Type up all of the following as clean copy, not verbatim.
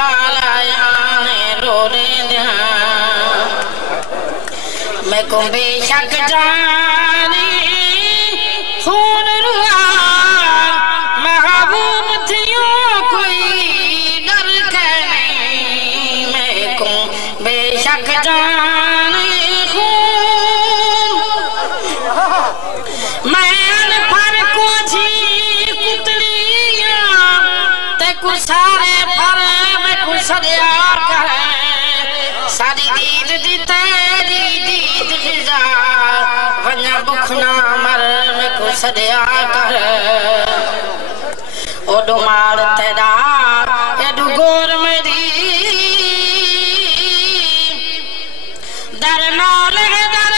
बालाया रो रे मैं को बेशक जानी खून रुआ महबूब थियो कोई डर के नहीं मैं को बेशक जानी खून मैं अनफर को छी कुतलियां ते को सारे फर मैं को सदिया कर सारी दीद दी तेरी दीद गिजा वन्या बुखना मर में को सदिया कर ओडो मार तेरा एडु गोर मेरी दर नाल दर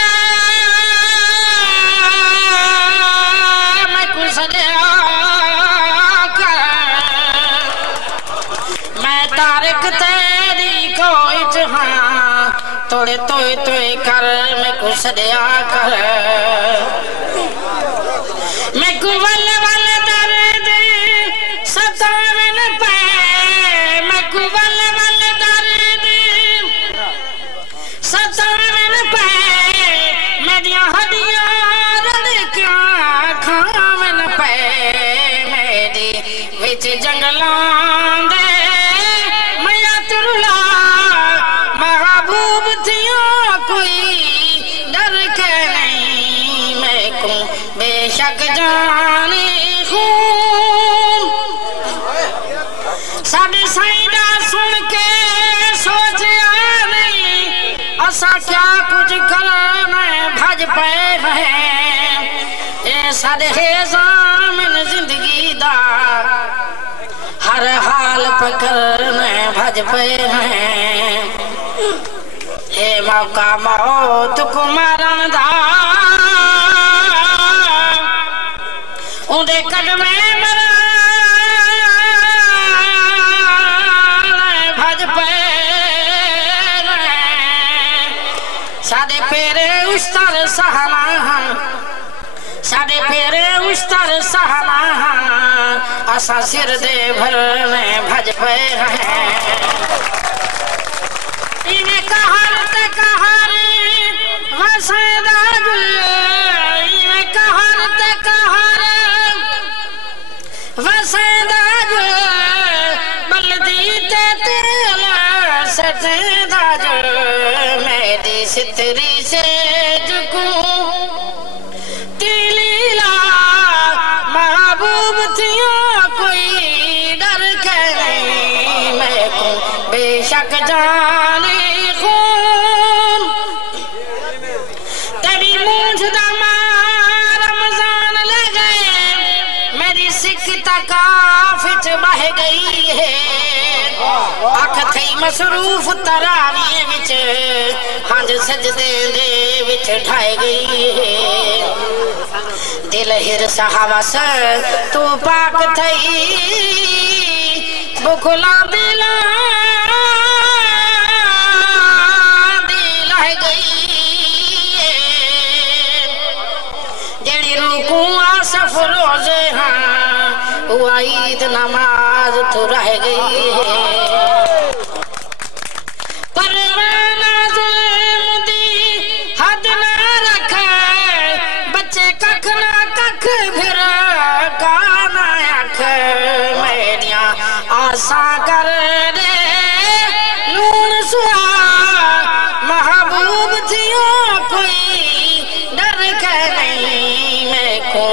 मैं को सदिया कर मैं तारिक तेरी कोई जहां तोड़े तोय तोय कर मैं को सदिया कर मैं को वल वल दर्द सतावन पे मैं को वल वल दर्द सतावन पे मेरिया हड्डियां रड़ क्या खावन पे मेरी विच जंगलां दे मैं तुरला महबूब थियो कोई डर के नहीं मैं को बेशक जाने खून साडे साईदा सुन के सोचा नहीं असा क्या कुछ कर मैं भज पे हैं ए साडे जामिन जिंदगी दा हर हाल पकड़ मैं भज पे हैं ए मौका मौत को मारन दा उन्दे कदमे मरा भज पे साडे पेरे उस्तर सहना साडे पेरे उस्तर सहना असा सिर दे भर में भज पे हैं इन्हें कहर ते कहर वसदा गुल इन्हें कहर ते कहर वसदा गुल बलदी ते तेला सजदा गुल मेरी सितरी से जुकू तिलीला महबूब थियो कोई डर के नहीं मैं को बेशक जाने खून तेरी मूंछ दा रमजान ले गए मेरी सिख तकाफिच बह गई है अख थई मसरूफ तरावीए विच हंज सजदे दे विच ढाई गई है दिल हिरस हवस तू पाक थई बुखला दिला दिल गई जेड़ी रुकू आसफ रोजे हाँ वो ईद नमाज तो रह गई है परवाना जुल्म दी हद ना रखे बच्चे कख ना कख फिर काना अख मेरिया आसा कर दे नून सुहा महबूब थियो कोई डर के नहीं मैं को